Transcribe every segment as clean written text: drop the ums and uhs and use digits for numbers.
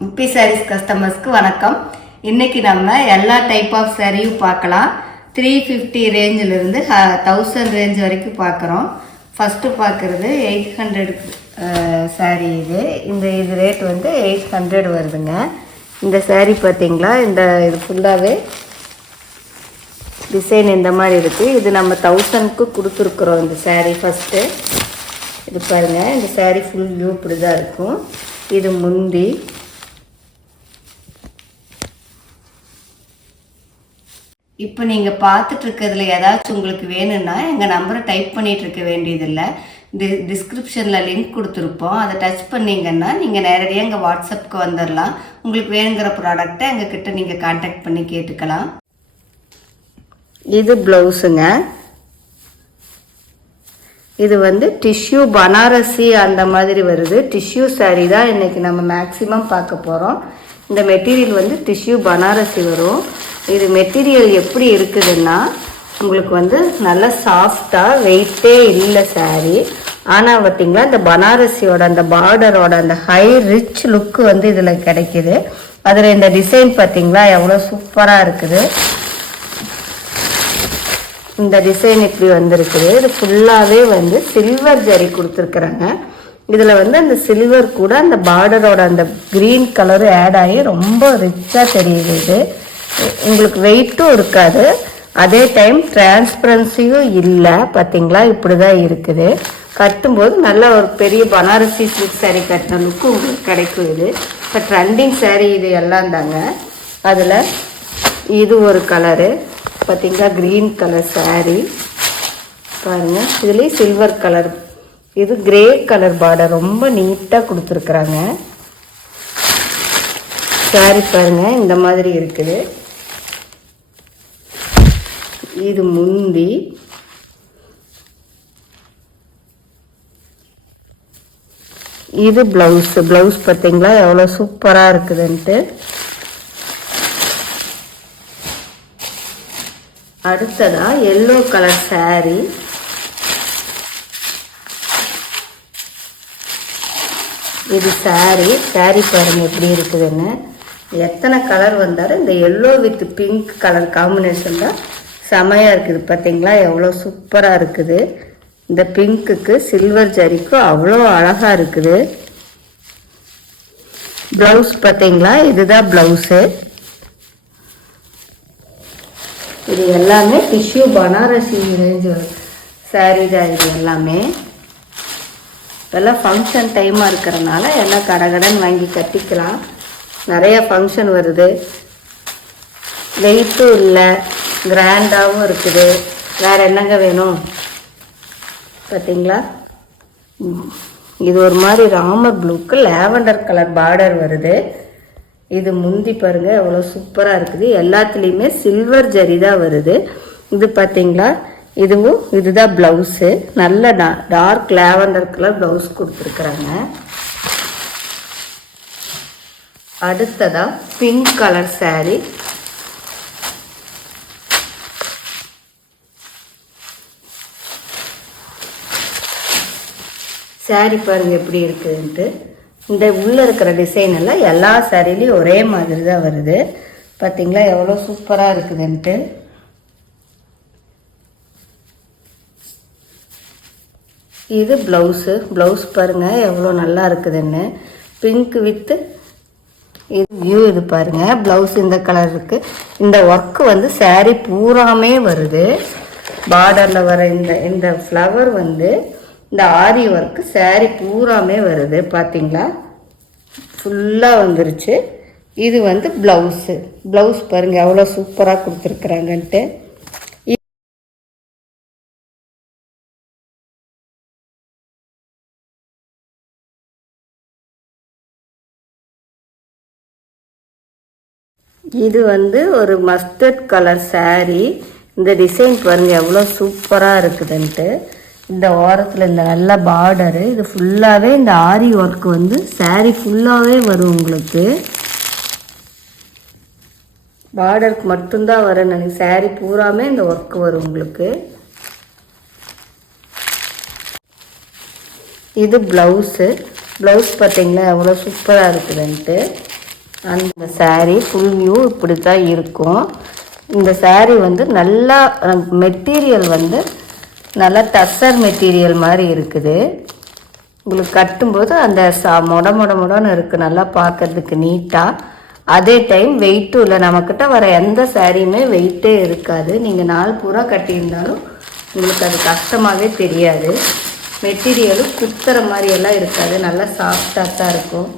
முப்பி சாரீஸ் கஸ்டமர்ஸ்க்கு வணக்கம். இன்னைக்கு நம்ம எல்லா டைப் ஆஃப் சாரியும் பார்க்கலாம். 350 ரேஞ்சிலிருந்து 1000 ரேஞ்ச் வரைக்கும் பார்க்குறோம். ஃபஸ்ட்டு பார்க்குறது 800 சாரீ. இது ரேட் வந்து 800 வருதுங்க. இந்த சாரீ பார்த்தீங்களா, இது ஃபுல்லாகவே டிசைன் இந்த மாதிரி இருக்குது. இது நம்ம 1000க்கு கொடுத்துருக்குறோம் இந்த சாரீ. ஃபஸ்ட்டு இது பாருங்கள், இந்த சாரீ ஃபுல் வியூ இப்படி தான் இருக்கும். இது முந்தி. இப்போ நீங்கள் பார்த்துட்ருக்கிறதுல ஏதாச்சும் உங்களுக்கு வேணும்னா எங்கள் நம்பரை டைப் பண்ணிகிட்டு இருக்க வேண்டியதில்லை. டிஸ்கிரிப்ஷனில் லிங்க் கொடுத்துருப்போம். அதை டச் பண்ணிங்கன்னா நீங்கள் நேரடியாக எங்கள் வாட்ஸ்அப்புக்கு வந்துடலாம். உங்களுக்கு வேணுங்கிற ப்ராடக்டை எங்ககிட்ட நீங்கள் கான்டாக்ட் பண்ணி கேட்டுக்கலாம். இது ப்ளவுஸுங்க. இது வந்து டிஷ்யூ பனாரசி அந்த மாதிரி வருது. டிஷ்யூ சாரீ தான் இன்றைக்கி நம்ம மேக்ஸிமம் பார்க்க போகிறோம். இந்த மெட்டீரியல் வந்து டிஷ்யூ பனாரசி வரும். இது மெட்டீரியல் எப்படி இருக்குதுன்னா, உங்களுக்கு வந்து நல்லா சாஃப்டாக வெயிட்டே இல்லை சாரீ. ஆனால் பார்த்திங்களா, இந்த பனாரசியோட அந்த பார்டரோட அந்த ஹை ரிச் லுக்கு வந்து இதில் கிடைக்கிது. அதில் இந்த டிசைன் பார்த்திங்களா எவ்வளோ சூப்பராக இருக்குது. இந்த டிசைன் இப்படி வந்திருக்குது. இது ஃபுல்லாகவே வந்து சில்வர் ஜரி கொடுத்துருக்குறாங்க. இதில் வந்து அந்த சில்வர் கூட அந்த பார்டரோட அந்த க்ரீன் கலரும் ஆட் ஆகி ரொம்ப ரிச்சாக தெரியுது. இது உங்களுக்கு வெயிட்டும் இருக்காது, அதே டைம் டிரான்ஸ்பரன்சியும் இல்லை. பார்த்தீங்களா, இப்படி தான் இருக்குது. கட்டும்போது நல்ல ஒரு பெரிய பனாரசி சில்க் சாரீ கட்டின லுக்கு உங்களுக்கு கிடைக்கும். இது இப்போ ட்ரெண்டிங் சாரீ இது எல்லாம் தாங்க. அதில் இது ஒரு கலரு பார்த்தீங்களா, க்ரீன் கலர் சாரீ பாருங்கள். இதுலேயும் சில்வர் கலர், இது கிரே கலர் பார்டர் ரொம்ப நீட்டாக கொடுத்துருக்குறாங்க. சாரீ பாருங்கள் இந்த மாதிரி இருக்குது. இது முந்தி. இது ப்ளவுஸ். ப்ளவுஸ் பார்த்தீங்களா எவ்வளோ சூப்பராக இருக்குதுன்ட்டு. அடுத்ததா எல்லோ கலர் சாரீ. இது சாரீ பாருங்கள் எப்படி இருக்குதுன்னு. எத்தனை கலர் வந்தாலும் இந்த yellow with pink colour combination தான் செமையாக இருக்குது. பார்த்தீங்களா எவ்வளோ சூப்பராக இருக்குது. இந்த பிங்க்குக்கு சில்வர் ஜரிக்கும் அவ்வளோ அழகாக இருக்குது. ப்ளவுஸ் பார்த்தீங்களா, இதுதான் ப்ளவுஸு. இது எல்லாமே டிஷ்யூ பனாரசி ரேஞ்ச் சாரீ தான். இது எல்லாமே இதெல்லாம் ஃபங்க்ஷன் டைமாக இருக்கிறனால எல்லாம் கடகடன் வாங்கி கட்டிக்கலாம். நிறைய ஃபங்க்ஷன் வருது. வெயிட்டும் இல்லை, கிராண்டாகவும் இருக்குது. வேறு என்னங்க வேணும் பார்த்தீங்களா. இது ஒரு மாதிரி ராமர் ப்ளூக்கு லேவண்டர் கலர் பார்டர் வருது. இது முந்தி பாருங்கள் எவ்வளோ சூப்பராக இருக்குது. எல்லாத்துலேயுமே சில்வர் ஜரி தான் வருது. இது பார்த்தீங்களா, இதுதான் ப்ளவுஸு. நல்ல டார்க் லேவண்டர் கலர் ப்ளவுஸ் கொடுத்துருக்குறாங்க. அடுத்ததா பிங்க் கலர் சாரீ. சாரீ பாருங்கள் எப்படி இருக்குதுன்ட்டு. இந்த உள்ளே இருக்கிற டிசைன் எல்லாம் எல்லா சாரிலையும் ஒரே மாதிரி தான் வருது. பார்த்தீங்களா எவ்வளோ சூப்பராக இருக்குதுன்ட்டு. இது ப்ளவுஸு. ப்ளவுஸ் பாருங்கள் எவ்வளோ நல்லா இருக்குதுன்னு. பிங்க் வித்து இது வியூ. இது பாருங்கள் ப்ளவுஸ் இந்த கலர் இருக்குது. இந்த ஒர்க்கு வந்து சாரீ பூராமே வருது. பார்டரில் வர இந்த ஃப்ளவர் வந்து இந்த ஆரி ஒர்க்கு சாரீ பூராமே வருது. பார்த்தீங்களா ஃபுல்லாக வந்துருச்சு. இது வந்து ப்ளவுஸு. ப்ளவுஸ் பாருங்கள் எவ்வளோ சூப்பராக கொடுத்துருக்குறாங்கன்ட்டு. இது வந்து ஒரு மஸ்டர்ட் கலர் சாரீ. இந்த டிசைன் பாருங்கள் எவ்வளோ சூப்பராக இருக்குதுன்ட்டு. இந்த ஓரத்தில் இந்த நல்ல பார்டரு. இது ஃபுல்லாகவே இந்த ஆரி ஒர்க் வந்து சாரீ ஃபுல்லாகவே வரும் உங்களுக்கு. பார்டருக்கு மட்டும்தான் வரும் எனக்கு. சாரீ பூராமே இந்த ஒர்க் வரும் உங்களுக்கு. இது ப்ளவுஸு. ப்ளவுஸ் பார்த்தீங்களா எவ்வளோ சூப்பராக இருக்குதுன்ட்டு. அந்த saree ஃபுல் வியூ இப்படி தான் இருக்கும். இந்த saree வந்து நல்லா மெட்டீரியல் வந்து நல்லா டஸ்ஸர் மெட்டீரியல் மாதிரி இருக்குது. உங்களுக்கு கட்டும்போது அந்த மொடன்னு இருக்குது, நல்லா பார்க்கறதுக்கு நீட்டாக. அதே டைம் வெயிட்டும் இல்லை, நம்மக்கிட்ட வர எந்த சாரியுமே வெயிட்டே இருக்காது. நீங்கள் நாள் பூரா கட்டியிருந்தாலும் உங்களுக்கு அது கஷ்டமாகவே தெரியாது. மெட்டீரியலும் குத்துற மாதிரியெல்லாம் இருக்காது, நல்லா சாஃப்டாக தான் இருக்கும்.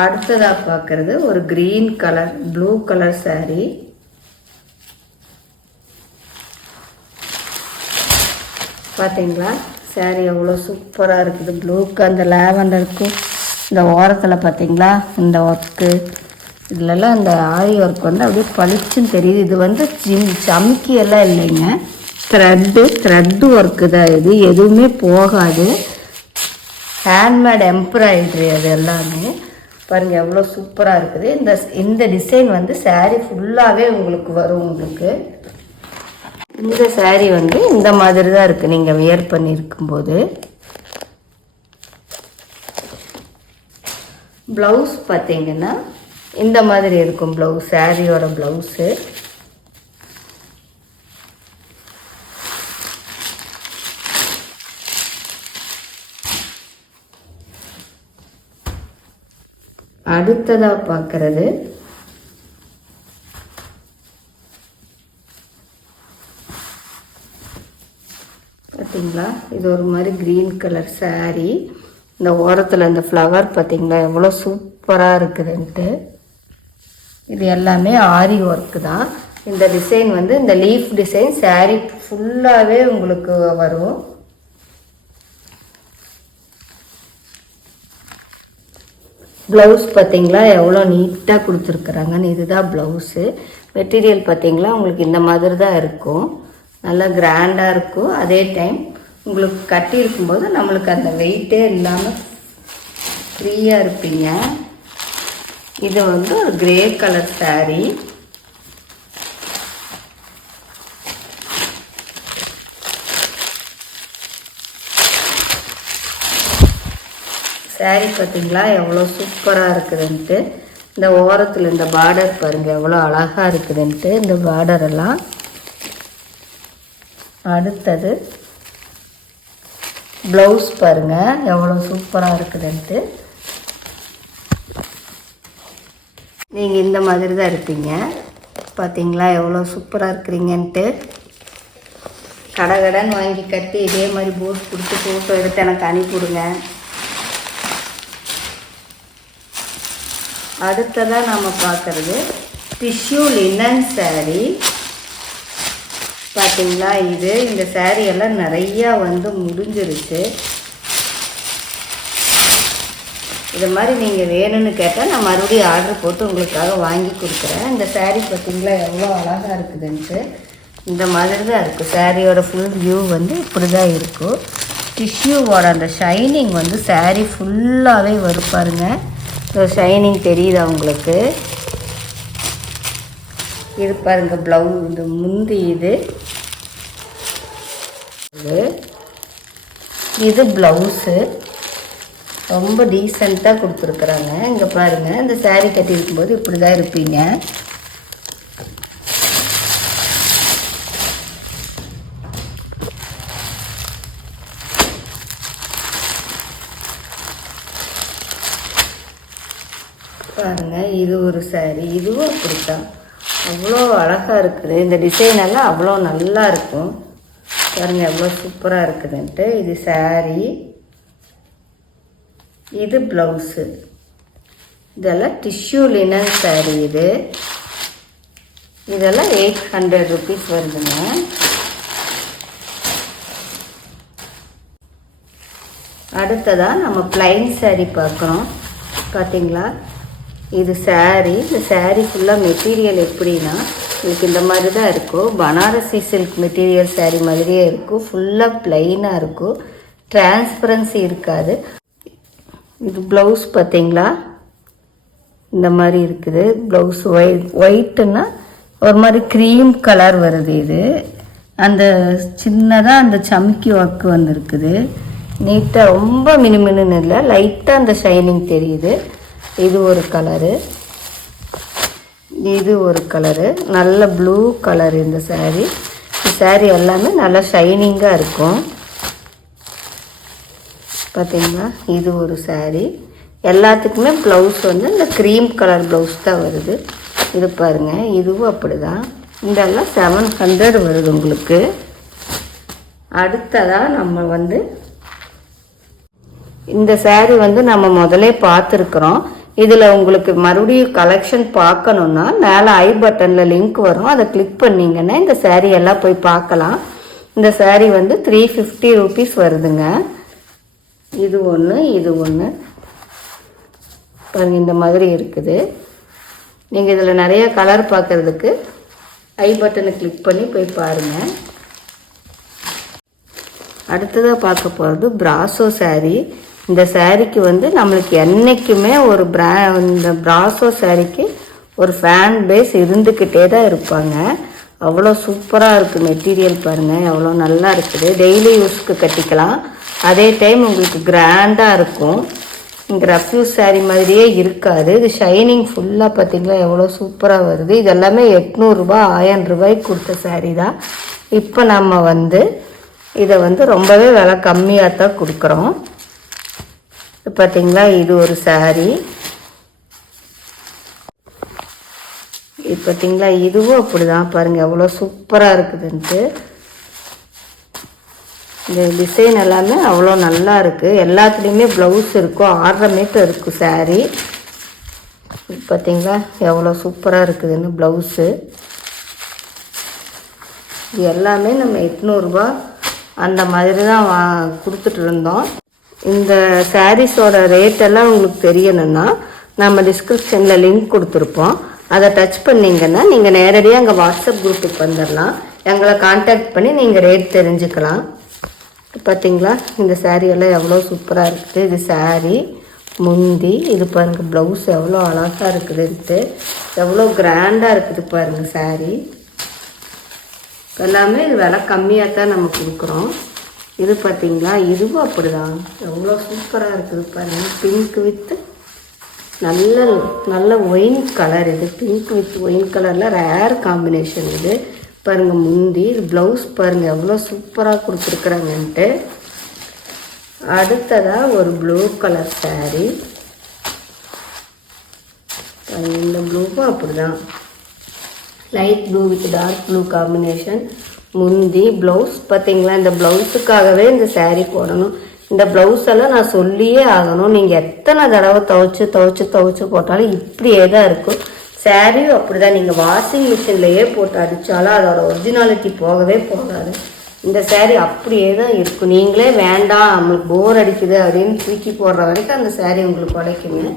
அடுத்ததாக பார்க்குறது ஒரு green colour blue colour saree. பார்த்தீங்களா saree எவ்வளோ சூப்பராக இருக்குது. ப்ளூக்கு அந்த லேவண்டருக்கும் இந்த ஓரத்தில் பார்த்தீங்களா இந்த ஒர்க்கு, இதுலலாம் இந்த ஆரி ஒர்க் வந்து அப்படியே பளிச்சுன்னு தெரியுது. இது வந்து சமிக்கி எல்லாம் இல்லைங்க, த்ரெட்டு ஒர்க்கு தான். இது எதுவுமே போகாது, ஹேண்ட்மேட் எம்ப்ராய்டரி அது எல்லாமே. பாருங்கள் எவ்வளோ சூப்பராக இருக்குது. இந்த டிசைன் வந்து saree ஃபுல்லாகவே உங்களுக்கு வரும். உங்களுக்கு இந்த saree வந்து இந்த மாதிரி தான் இருக்குது நீங்கள் வியர் பண்ணியிருக்கும்போது. ப்ளவுஸ் பார்த்தீங்கன்னா இந்த மாதிரி இருக்கும் ப்ளவுஸ், சாரியோட ப்ளவுஸு. அடுத்ததாக பார்க்குறது பார்த்தீங்களா, இது ஒரு மாதிரி க்ரீன் கலர் saree. இந்த ஓரத்தில் இந்த ஃப்ளவர் பார்த்தீங்களா எவ்வளோ சூப்பராக இருக்குதுன்ட்டு. இது எல்லாமே ஆரி ஒர்க்கு தான். இந்த டிசைன் வந்து இந்த லீஃப் டிசைன் saree ஃபுல்லாகவே உங்களுக்கு வரும். ப்ளவுஸ் பார்த்தீங்களா எவ்வளோ நீட்டாக கொடுத்துருக்குறாங்கன்னு. இதுதான் ப்ளவுஸு. மெட்டீரியல் பார்த்தீங்களா உங்களுக்கு இந்த மாதிரி தான் இருக்கும், நல்லா கிராண்டாக இருக்கும். அதே டைம் உங்களுக்கு கட்டியிருக்கும்போது நம்மளுக்கு அந்த வெயிட்டே இல்லாமல் ஃப்ரீயாக இருப்பீங்க. இது வந்து ஒரு கிரே கலர் saree. saree பார்த்தீங்களா எவ்வளோ சூப்பராக இருக்குதுன்ட்டு. இந்த ஓரத்தில் இந்த பார்டர் பாருங்கள் எவ்வளோ அழகாக இருக்குதுன்ட்டு இந்த பார்டரெல்லாம். அடுத்தது ப்ளவுஸ் பாருங்கள் எவ்வளோ சூப்பராக இருக்குதுன்ட்டு. நீங்கள் இந்த மாதிரி தான் இருப்பீங்க. பார்த்தீங்களா எவ்வளோ சூப்பராக இருக்கிறீங்கன்ட்டு. கடைன்னு வாங்கி கட்டி இதே மாதிரி போட் கொடுத்து ஃபோட்டோ எடுத்து எனக்கு அனுப்பிவிடுங்க. அடுத்ததாக நாம் பார்க்குறது டிஷ்யூ லினன் saree. பார்த்தீங்களா இந்த saree எல்லாம் நிறையா வந்து முடிஞ்சிருச்சு. இது மாதிரி நீங்கள் வேணும்னு கேட்டால் நான் மறுபடியும் ஆர்டர் போட்டு உங்களுக்காக வாங்கி கொடுக்குறேன். இந்த saree பார்த்தீங்களா எவ்வளோ அழகாக இருக்குதுன்ட்டு. இந்த மாதிரி தான் இருக்குது சாரியோட ஃபுல் வியூ வந்து இப்படி தான் இருக்கும். டிஷ்யூவோட அந்த ஷைனிங் வந்து saree ஃபுல்லாகவே வரும் பாருங்கள். ஷைனிங் தெரியுதா உங்களுக்கு? இது பாருங்கள் ப்ளவுஸ், இந்த முந்தி இது ப்ளவுஸு ரொம்ப டீசெண்டாக கொடுத்துருக்குறாங்க. இங்கே பாருங்கள் இந்த saree கட்டியிருக்கும்போது இப்படி தான் இருப்பீங்க. பாருங்கள் இது ஒரு saree, இதுவும் அப்படித்தான் அவ்வளோ அழகாக இருக்குது. இந்த டிசைனெல்லாம் அவ்வளோ நல்லா இருக்கும் பாருங்கள் எவ்வளோ சூப்பராக இருக்குதுன்ட்டு. இது saree, இது ப்ளவுஸு. இதெல்லாம் டிஷ்யூ லினன் saree. இதெல்லாம் 800 rupees வருதுங்க. அடுத்ததாக நம்ம பிளைன் saree பார்க்குறோம். பார்த்தீங்களா இது saree. இந்த saree ஃபுல்லாக மெட்டீரியல் எப்படின்னா உங்களுக்கு இந்த மாதிரி தான் இருக்கும். பனாரசி சில்க் மெட்டீரியல் saree மாதிரியே இருக்கும். ஃபுல்லாக ப்ளைனாக இருக்கும், டிரான்ஸ்பரன்சி இருக்காது. இது ப்ளவுஸ் பார்த்தீங்களா இந்த மாதிரி இருக்குது. ப்ளவுஸ் ஒயிட்டுன்னா ஒரு மாதிரி க்ரீம் கலர் வருது. இது அந்த சின்னதாக அந்த சமிக்கி ஒர்க்கு வந்திருக்குது. நீட்டாக ரொம்ப மினுமினுன்னு இல்லை, லைட்டாக அந்த ஷைனிங் தெரியுது. இது ஒரு கலரு, இது ஒரு கலரு, நல்ல ப்ளூ கலர். இந்த சாரீ எல்லாமே நல்லா ஷைனிங்காக இருக்கும். பார்த்தீங்களா, இது ஒரு சாரீ. எல்லாத்துக்குமே ப்ளவுஸ் வந்து இந்த க்ரீம் கலர் ப்ளவுஸ் தான் வருது. இது பாருங்கள், இதுவும் அப்படி தான். இதெல்லாம் 700 வருது உங்களுக்கு. அடுத்ததாக நம்ம வந்து இந்த சாரீ வந்து நம்ம முதலே பார்த்துருக்குறோம். இதில் உங்களுக்கு மறுபடியும் கலெக்ஷன் பார்க்கணுன்னா மேலே ஐ பட்டனில் லிங்க் வரும், அதை கிளிக் பண்ணிங்கன்னா இந்த சாரீ எல்லாம் போய் பார்க்கலாம். இந்த சாரீ வந்து 350 rupees வருதுங்க. இது ஒன்று, இது ஒன்று பாருங்கள், இந்த மாதிரி இருக்குது. நீங்கள் இதில் நிறைய கலர் பார்க்குறதுக்கு ஐ பட்டனை கிளிக் பண்ணி போய் பாருங்கள். அடுத்ததாக பார்க்க போகிறது பிராசோ சாரீ. இந்த சாரீக்கு வந்து நம்மளுக்கு என்றைக்குமே ஒரு இந்த பிராசோ சாரீக்கு ஒரு ஃபேன் பேஸ் இருந்துக்கிட்டே தான் இருப்பாங்க. அவ்வளோ சூப்பராக இருக்குது. மெட்டீரியல் பாருங்கள் எவ்வளோ நல்லா இருக்குது. டெய்லி யூஸ்க்கு கட்டிக்கலாம். அதே டைம் உங்களுக்கு கிராண்டாக இருக்கும். இங்கே ரஃப்யூஸ் சாரீ மாதிரியே இருக்காது. இது ஷைனிங் ஃபுல்லாக பார்த்திங்களா எவ்வளோ சூப்பராக வருது. இது எல்லாமே 800 ரூபாய் 1000 ரூபாய்க்கு கொடுத்த சாரீ தான். இப்போ நம்ம வந்து இதை வந்து ரொம்பவே விலை கம்மியாக தான் கொடுக்குறோம். பார்த்தீங்களா, இது ஒரு சாரீ. இது பார்த்தீங்களா, இதுவும் அப்படி தான் பாருங்கள் எவ்வளோ சூப்பராக இருக்குதுன்ட்டு. இந்த டிசைன் எல்லாமே அவ்வளோ நல்லா இருக்குது. எல்லாத்துலேயுமே ப்ளவுஸ் இருக்கும். 6.5 மீட்டர் இருக்கும் சாரீ. பார்த்தீங்களா எவ்வளோ சூப்பராக இருக்குதுன்னு ப்ளவுஸு. இது எல்லாமே நம்ம 800 ரூபாய் அந்த மாதிரி தான் கொடுத்துட்டு இருந்தோம். இந்த சாரீஸோட ரேட்டெல்லாம் உங்களுக்கு தெரியணும்னா நம்ம டிஸ்கிரிப்ஷனில் லிங்க் கொடுத்துருப்போம். அதை டச் பண்ணிங்கன்னா நீங்கள் நேரடியாக அங்கே வாட்ஸ்அப் குரூப்புக்கு வந்துடலாம். எங்களை கான்டாக்ட் பண்ணி நீங்கள் ரேட் தெரிஞ்சுக்கலாம். பார்த்தீங்களா இந்த சாரீ எல்லாம் எவ்வளோ சூப்பராக இருக்குது. இது சாரீ முந்தி. இது பாருங்கள் ப்ளவுஸ் எவ்வளோ அழகாக இருக்குதுன்ட்டு, எவ்வளோ கிராண்டாக இருக்குது பாருங்கள் சாரீ. எல்லாமே இது விலை கம்மியாக தான் நம்ம கொடுக்குறோம். இது பார்த்தீங்களா, இதுவும் அப்படி தான் எவ்வளோ சூப்பராக இருக்குது பாருங்கள். பிங்க் வித் நல்ல ஒயின் கலர். இது பிங்க் வித் ஒயின் கலரில் ரேர் காம்பினேஷன். இது பாருங்கள் முந்தி. இது ப்ளவுஸ் பாருங்கள் எவ்வளோ சூப்பராக கொடுத்துருக்குறாங்கன்ட்டு. அடுத்ததாக ஒரு ப்ளூ கலர் சாரீ. இந்த ப்ளூவும் அப்படி தான் light blue with dark blue combination. முந்தி ப்ளவுஸ் பார்த்தீங்களா, இந்த ப்ளவுஸுக்காகவே இந்த சாரீ போடணும். இந்த ப்ளவுஸ் எல்லாம் நான் சொல்லியே ஆகணும். நீங்கள் எத்தனை தடவை துவைச்சு போட்டாலும் இப்படியே தான் இருக்கும். சாரியும் அப்படி தான். நீங்கள் வாஷிங் மிஷின்லேயே போட்டு அடித்தாலும் அதோட ஒரிஜினாலிட்டி போகவே போகாது. இந்த சாரீ அப்படியே தான் இருக்கும். நீங்களே வேண்டாம் நம்மளுக்கு போர் அடிக்குது அப்படின்னு தூக்கி போடுற வரைக்கும் அந்த சாரீ உங்களுக்கு உடைக்குங்க.